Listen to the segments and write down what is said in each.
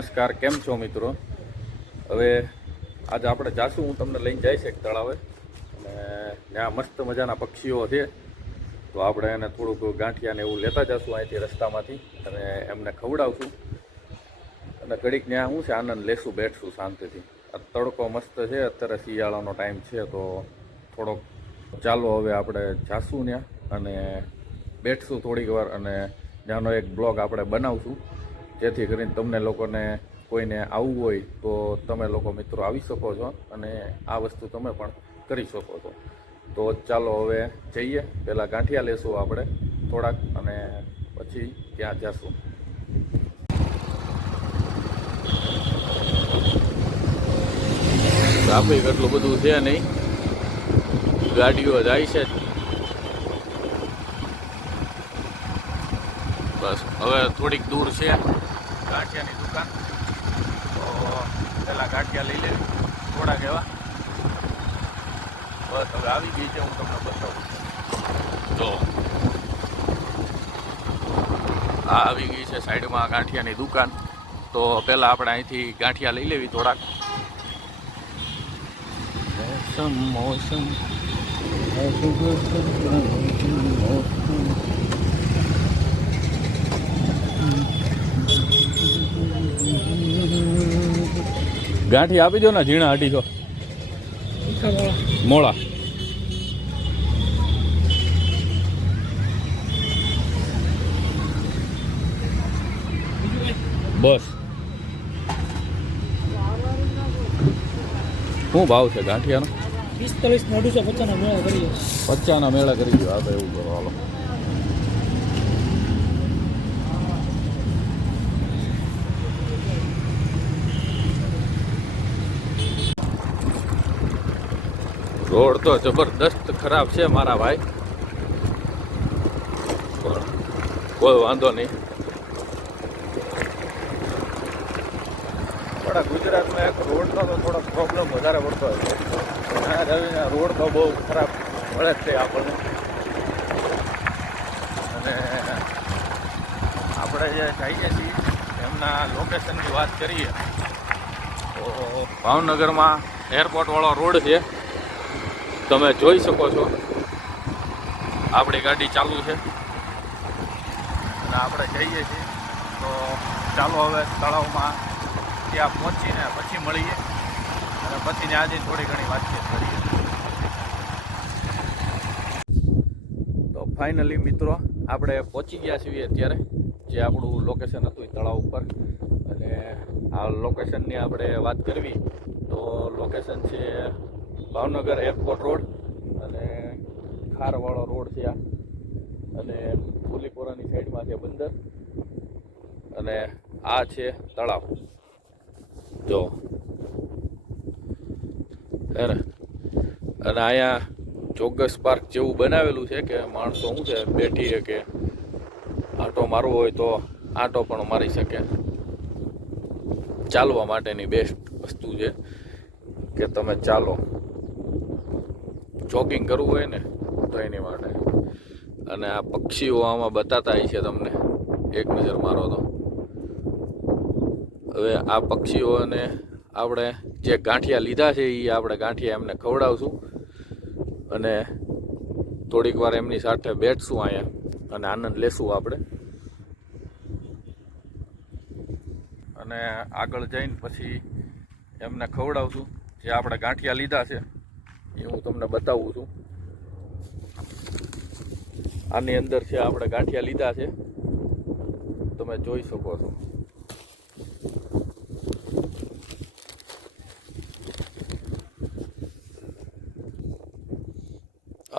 નમસ્કાર, કેમ છો મિત્રો? હવે આજે આપણે જાશું, હું તમને લઈને જઈશ એક તળાવે અને ત્યાં મસ્ત મજાના પક્ષીઓ છે. તો આપણે એને થોડુંક ગાંઠિયાને એવું લેતા જશું અહીંથી રસ્તામાંથી અને એમને ખવડાવશું અને ઘડીક ત્યાં શું છે આનંદ લેશું, બેઠશું શાંતિથી. આ તડકો મસ્ત છે, અત્યારે શિયાળાનો ટાઈમ છે, તો થોડોક ચાલો હવે આપણે જાશું ત્યાં અને બેઠશું થોડીક વાર અને ત્યાંનો એક બ્લોગ આપણે બનાવશું, જેથી કરીને તમને લોકોને કોઈને આવવું હોય તો તમે લોકો મિત્રો આવી શકો છો અને આ વસ્તુ તમે પણ કરી શકો છો. તો ચાલો હવે જઈએ, પહેલાં ગાંઠિયા લેશું આપણે થોડાક અને પછી ત્યાં જશું. ટ્રાફિક એટલું બધું છે નહીં, ગાડીઓ જાય છે. બસ હવે થોડીક દૂર છે ગાંઠિયાની દુકાન, તો પહેલાં ગાંઠિયા લઈ લેવી થોડાક એવા. બસ હવે આવી ગઈ છે, હું તમને બતાવું. તો આ આવી ગઈ છે સાઈડમાં ગાંઠિયાની દુકાન. તો પહેલાં આપણે અહીંથી ગાંઠિયા લઈ લેવી થોડાક. મોસમ ગાંઠી આપી દો ને, ઝીણા 250 મોળા. બસ શું ભાવ છે ગાંઠિયાનો? 45 50 મેળા કરી 50 મેળા કરી દો. હા તો એવું કરો, હાલો. રોડ તો જબરદસ્ત ખરાબ છે મારા ભાઈ, પણ કોઈ વાંધો નહીં. થોડા ગુજરાતમાં એક રોડનો તો થોડો પ્રોબ્લેમ વધારે પડતો હોય છે. રોડ તો બહુ ખરાબ મળે છે આપણને. અને આપણે જે જઈએ છીએ એમના લોકેશનની વાત કરીએ તો ભાવનગરમાં એરપોર્ટવાળો રોડ છે, તમે જોઈ શકો છો. આપણી ગાડી ચાલુ છે અને આપણે જઈએ છીએ. તો ચાલો હવે તળાવમાં ત્યાં પહોંચીને પછી મળીએ અને પછી આજે થોડી ઘણી વાતચીત કરીએ. તો ફાઇનલી મિત્રો આપણે પહોંચી ગયા છીએ અત્યારે જે આપણું લોકેશન હતું એ તળાવ ઉપર. અને આ લોકેશનની આપણે વાત કરવી તો લોકેશન છે ભાવનગર એરપોર્ટ રોડ અને ખારવાળો રોડ છે આ, અને પુલીપોરાની સાઈડમાં છે બંદર અને આ છે તળાવ. જો અને અહીંયા ચોગસ પાર્ક જેવું બનાવેલું છે કે માણસો શું છે બેઠી કે આંટો મારવો હોય તો આંટો પણ મારી શકે. ચાલવા માટેની બેસ્ટ વસ્તુ છે કે તમે ચાલો, જોગિંગ કરવું હોય ને તો એની માટે. અને આ પક્ષીઓ આમાં બતાતા છે તમને, એક નજર મારો તો. હવે આ પક્ષીઓને આપણે જે ગાંઠિયા લીધા છે એ આપણે ગાંઠિયા એમને ખવડાવશું અને થોડીક વાર એમની સાથે બેઠશું અહીંયા અને આનંદ લેશું આપણે. અને આગળ જઈને પછી એમને ખવડાવશું. જે આપણે ગાંઠિયા લીધા છે એ હું તમને બતાવું છું. આની અંદર છે આપણે ગાંઠિયા લીધા છે, તમે જોઈ શકો છો.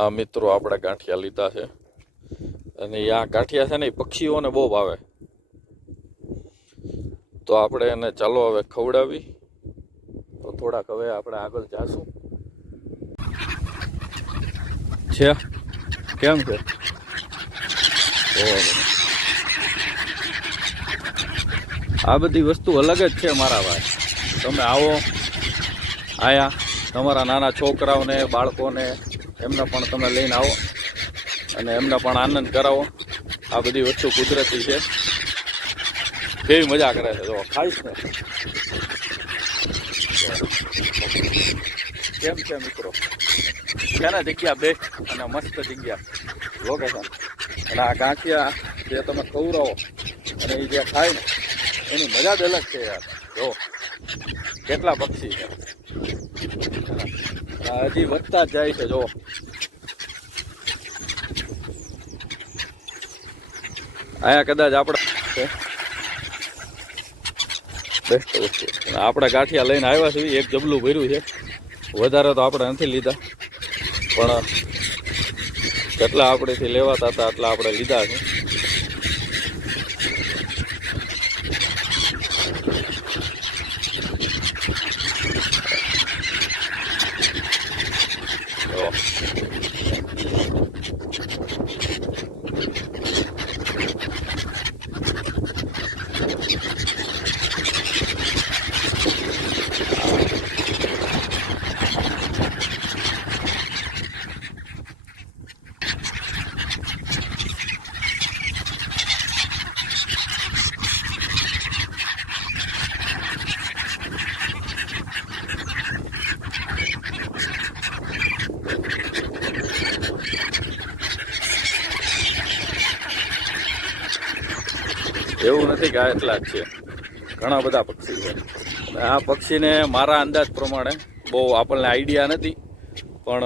આ મિત્રો આપણે ગાંઠિયા લીધા છે અને આ ગાંઠિયા છે ને એ પક્ષીઓને બહુ ભાવે. તો આપણે એને ચાલો હવે ખવડાવી. તો થોડાક હવે આપણે આગળ જાશું. છે કેમ છે? આ બધી વસ્તુ અલગ જ છે મારા ભાઈ. તમે આવો આયા, તમારા નાના છોકરાઓને બાળકોને એમને પણ તમે લઈને આવો અને એમને પણ આનંદ કરાવો. આ બધી વસ્તુ કુદરતી છે. કેવી મજા કરે છે જો ખાઈશ ને કેમ છે મિત્રો છે ને જગ્યા બેસ્ટ અને મસ્ત જગ્યા લોકેશન અને આ ગાંઠિયા જે તમે ખવડાવો અને એ જે ખાય ને એની મજા જ અલગ છે યાર જો કેટલા પક્ષી છે હજી વધતા જ જાય છે જો અહીંયા કદાચ આપણે બેસ્ટ વસ્તુ આપણે ગાંઠિયા લઈને આવ્યા છીએ એક જબલું ભર્યું છે વધારે તો આપણે નથી લીધા પણ જેટલા આપણેથી લેવાતા હતા એટલા આપણે લીધા છે એવું નથી કે આ એટલા જ છે ઘણા બધા પક્ષી છે અને આ પક્ષીને મારા અંદાજ પ્રમાણે બહુ આપણને આઈડિયા નથી પણ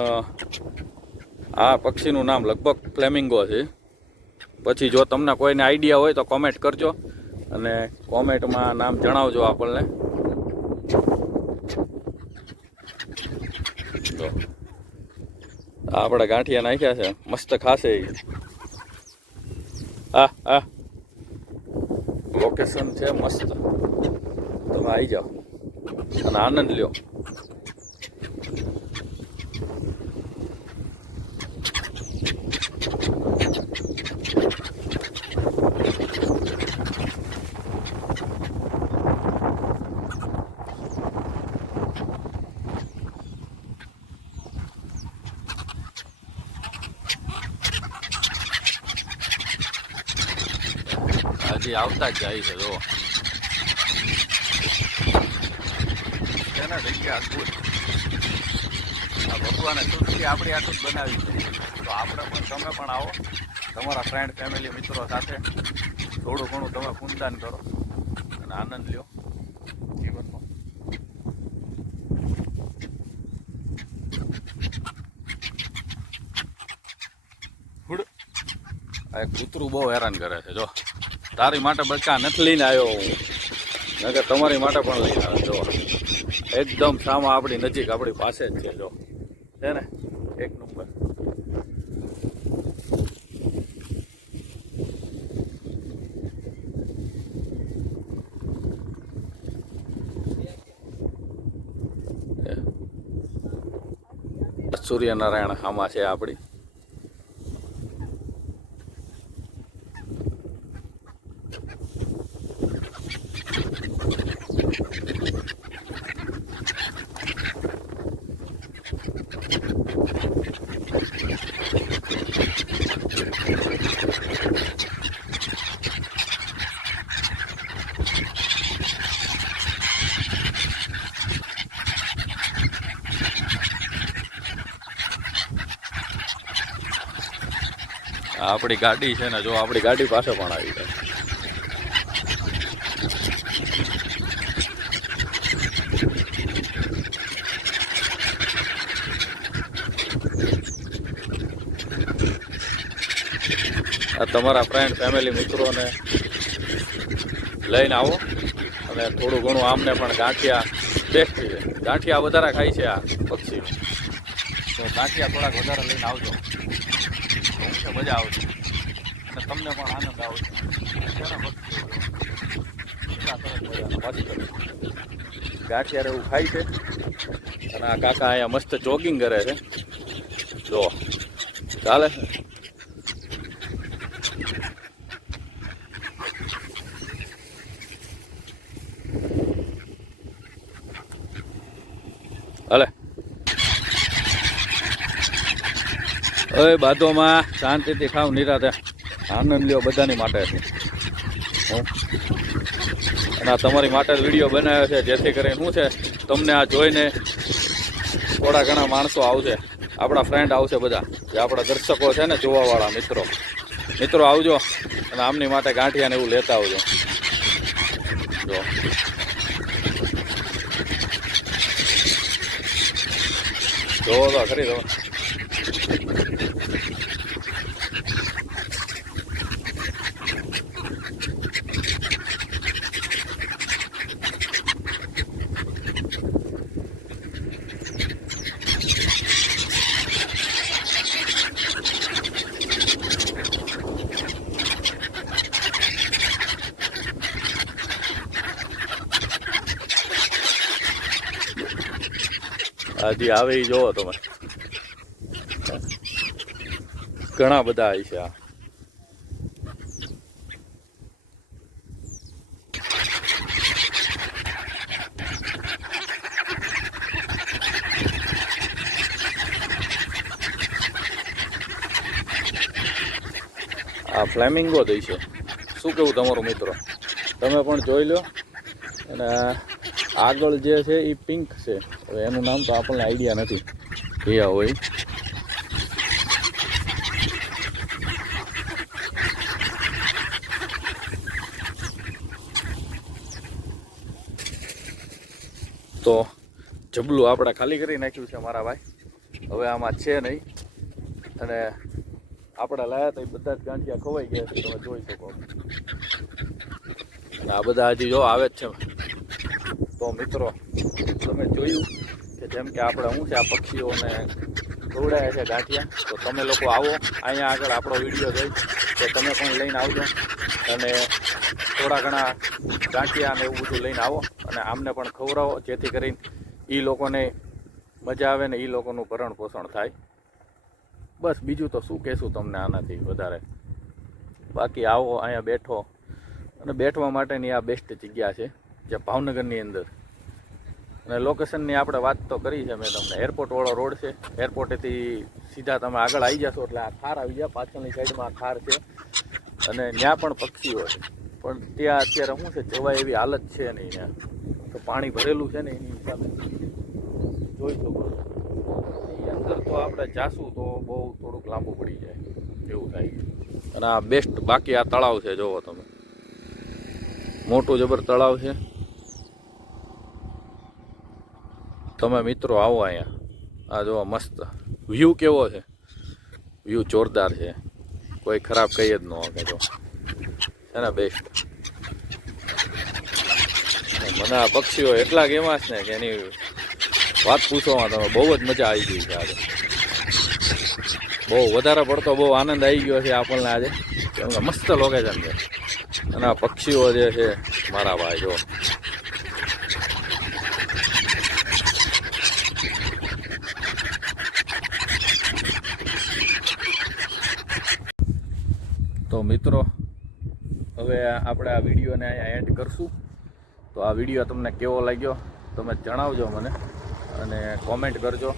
આ પક્ષીનું નામ લગભગ ફ્લેમિંગો છે પછી જો તમને કોઈને આઈડિયા હોય તો કોમેન્ટ કરજો અને કોમેન્ટમાં નામ જણાવજો આપણને તો આપણે ગાંઠિયા નાખ્યા છે મસ્ત ખાશે આ લોકેશન છે મસ્ત તમે આવી જાઓ અને આનંદ લ્યો હજી આવતા જ જાય છે જો એને જગ્યા અદભુત આ ભગવાને સૃષ્ટિ આપણી આટલું જ બનાવી છે તો આપણે પણ તમે પણ આવો તમારા ફ્રેન્ડ ફેમિલી મિત્રો સાથે થોડું ઘણું તમે પૂનદાન કરો અને આનંદ લ્યો જીવનનો આ એક કૂતરું બહુ હેરાન કરે છે જો તારી માટે બચ્ચા નથી લઈને આવ્યો હું નકર તમારી માટે પણ લઈને આવ્યો જો એકદમ સામા આપણી નજીક આપણી પાસે જ છે જો છે ને એક નંબર સૂર્યનારાયણ આમાં છે આપણી આપણી ગાડી છે ને જો આપણી ગાડી પાસે પણ આવી જાય આ તમારા ફ્રેન્ડ ફેમિલી મિત્રોને લઈને આવો અને થોડું ઘણું આમને પણ ગાંઠિયા ટેસ્ટી છે ગાંઠિયા વધારે ખાય છે આ પક્ષી તો ગાંઠિયા થોડાક વધારે લઈને આવજો મજા આવશે અને તમને પણ આનંદ આવશે ગાંઠિયા એવું ખાય છે અને આ કાકા અહીંયા મસ્ત જોગિંગ કરે છે જો ચાલે હાલે હવે બાદોમાં શાંતિથી ખાવ નિરાતે આનંદ લ્યો બધાની માટે છે અને આ તમારી માટે જ વિડીયો બનાવ્યો છે, જેથી કરીને શું છે તમને આ જોઈને થોડા ઘણા માણસો આવશે, આપણા ફ્રેન્ડ આવશે બધા, જે આપણા દર્શકો છે ને, જોવાવાળા મિત્રો આવજો અને આમની માટે ગાંઠિયા ને એવું લેતા આવજો. જો જોવો તો ખરી તમે. હજી આવે એ જોવો તમે, ઘણા બધા આવી છે. આ ફ્લેમિંગો દઈ છે. શું કેવું તમારું મિત્રો? તમે પણ જોઈ લો. અને આગળ જે છે એ પિંક છે, હવે એનું નામ તો આપણને આઈડિયા નથી કયા હોય. તો જબલું આપણે ખાલી કરી નાખ્યું છે મારા ભાઈ, હવે આમાં છે નહીં. અને આપણે લાયા તો એ બધા જ ગાંઠિયા ખવાઈ ગયા છે, તમે જોઈ શકો. અને આ બધા હજી જો આવે જ છે. તો મિત્રો તમે જોયું કે જેમ કે આપણે શું છે આ પક્ષીઓને ખવડાયા છે ગાંઠિયા, તો તમે લોકો આવો અહીંયા આગળ આપણો વિડીયો જોઈ તો તમે પણ લઈને આવજો અને થોડા ઘણા ગાંઠિયા અને એવું બધું લઈને આવો અને આમને પણ ખવડાવો, જેથી કરીને એ લોકોને મજા આવે ને એ લોકોનું ભરણ પોષણ થાય. બસ બીજું તો શું કહેશું તમને આનાથી વધારે. બાકી આવો અહીંયા બેઠો, અને બેઠવા માટેની આ બેસ્ટ જગ્યા છે જે ભાવનગરની અંદર. અને લોકેશનની આપણે વાત તો કરી છે મેં તમને. એરપોર્ટવાળો રોડ છે, એરપોર્ટેથી સીધા તમે આગળ આવી જશો એટલે આ ખાર આવી જાય, પાછળની સાઈડમાં આ ખાર છે. અને ત્યાં પણ પક્ષીઓ છે, પણ ત્યાં અત્યારે શું છે જવાય એવી હાલત છે નહીં. ત્યાં તો પાણી ભરેલું છે ને એની હિસાબે જોઈ શકો. એ અંદર તો આપણે જાશું તો બહુ થોડુંક લાંબુ પડી જાય એવું થાય. અને આ બેસ્ટ. બાકી આ તળાવ છે, જોવો તમે, મોટું જબર તળાવ છે. તમે મિત્રો આવો અહીંયા, આ જોવો મસ્ત વ્યૂ કેવો છે. વ્યૂ જોરદાર છે, કોઈ ખરાબ કહી જ ન શકે. જો છે ને બેસ્ટ. મને આ પક્ષીઓ એટલા ગેમાસ ને કે એની વાત પૂછવામાં તમે બહુ જ મજા આવી ગઈ છે આજે. બહુ વધારે પડતો બહુ આનંદ આવી ગયો છે આપણને આજે, કેમ કે મસ્ત લોકેશન છે. અને આ પક્ષીઓ જે છે મારા ભાઈ જો. તો મિત્રો હવે આપણે આ વિડીયોને અહીંયા એન્ડ કરશું. તો આ વિડીયો તમને કેવો લાગ્યો તમે જણાવજો મને અને કોમેન્ટ કરજો.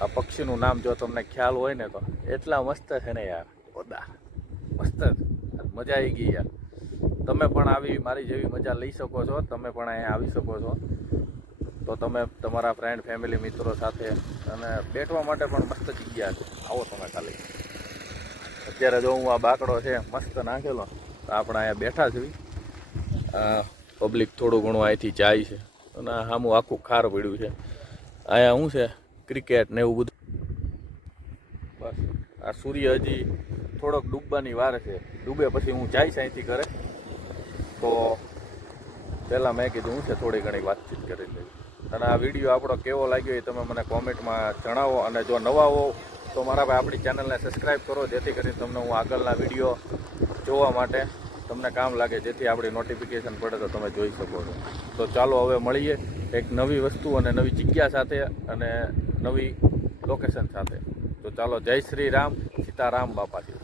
આ પક્ષીનું નામ જો તમને ખ્યાલ હોય ને તો એટલા મસ્ત છે ને યાર, ઓદા મસ્ત, મજા આવી ગઈ યાર. તમે પણ આવી મારી જેવી મજા લઈ શકો છો, તમે પણ અહીંયા આવી શકો છો. તો તમે તમારા ફ્રેન્ડ ફેમિલી મિત્રો સાથે, અને બેઠવા માટે પણ મસ્ત જગ્યા છે. આવો તમે ખાલી. અત્યારે જો હું આ બાકડો છે મસ્ત નાખેલો, તો આપણે અહીંયા બેઠા છીએ. પબ્લિક થોડું ઘણું અહીંથી જાય છે અને આમું આખું ખાર પડ્યું છે. અહીંયા શું છે ક્રિકેટ ને એવું બધું. બસ આ સૂર્ય હજી થોડોક ડૂબવાની વાર છે, ડૂબે પછી હું જઈશ અહીંથી ઘરે. તો પહેલાં મેં કીધું હું છે થોડી ઘણી વાતચીત કરી લઈશ. અને આ વિડીયો આપણો કેવો લાગ્યો એ તમે મને કોમેન્ટમાં જણાવો. અને જો નવા હો તો મારા ભાઈ આપણી ચેનલને સબસ્ક્રાઈબ કરો, જેથી કરીને તમને હું આગળના વિડીયો જોવા માટે તમને કામ લાગે, જેથી આપણી નોટિફિકેશન પડે તો તમે જોઈ શકો છો. તો ચાલો હવે મળીએ એક નવી વસ્તુ અને નવી જગ્યા સાથે અને નવી લોકેશન સાથે. તો ચાલો, જય શ્રી રામ, સીતારામ બાપાજી.